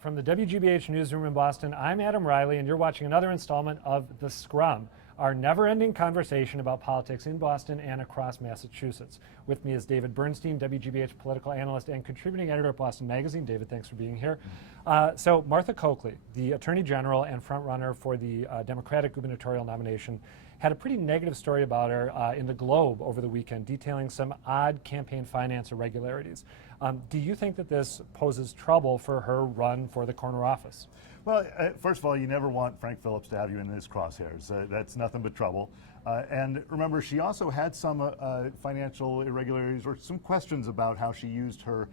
From the WGBH newsroom in Boston, I'm Adam Reilly, and you're watching another installment of The Scrum, our never-ending conversation about politics in Boston and across Massachusetts. With me is David Bernstein, WGBH political analyst and contributing editor at Boston Magazine. David, thanks for being here. So Martha Coakley, the Attorney General and frontrunner for the Democratic gubernatorial nomination, had a pretty negative story about her in the Globe over the weekend, detailing some odd campaign finance irregularities. Do you think that this poses trouble for her run for the corner office? Well, first of all, you never want Frank Phillips to have you in his crosshairs. That's nothing but trouble. And remember, she also had some financial irregularities or some questions about how she used her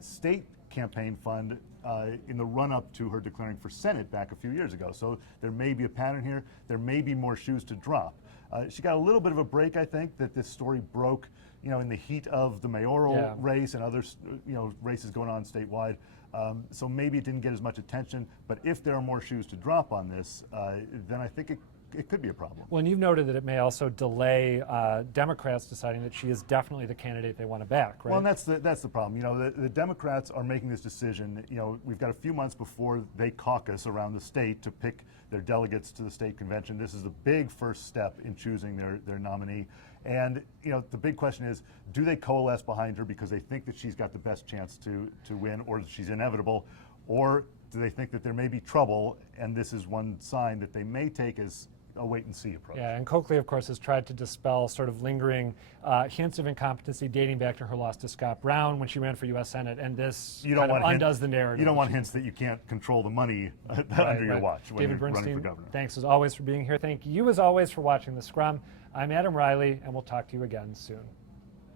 state campaign fund in the run-up to her declaring for Senate back a few years ago. So there may be a pattern here. There may be more shoes to drop. She got a little bit of a break, I think, that this story broke, in the heat of the mayoral race and other, races going on statewide. So maybe it didn't get as much attention. But if there are more shoes to drop on this, then I think it could be a problem. Well, and you've noted that it may also delay Democrats deciding that she is definitely the candidate they want to back, right? Well, and that's the problem. The Democrats are making this decision. We've got a few months before they caucus around the state to pick their delegates to the state convention. This is a big first step in choosing their nominee. And the big question is, do they coalesce behind her because they think that she's got the best chance to win, or she's inevitable, or do they think that there may be trouble, and this is one sign that they may take as a wait-and-see approach? Yeah, and Coakley, of course, has tried to dispel sort of lingering hints of incompetency dating back to her loss to Scott Brown when she ran for U.S. Senate, and this undoes the narrative. You don't want hints that you can't control the money under your watch when David you're Bernstein, running for governor. Thanks as always for being here. Thank you as always for watching The Scrum. I'm Adam Reilly, and we'll talk to you again soon.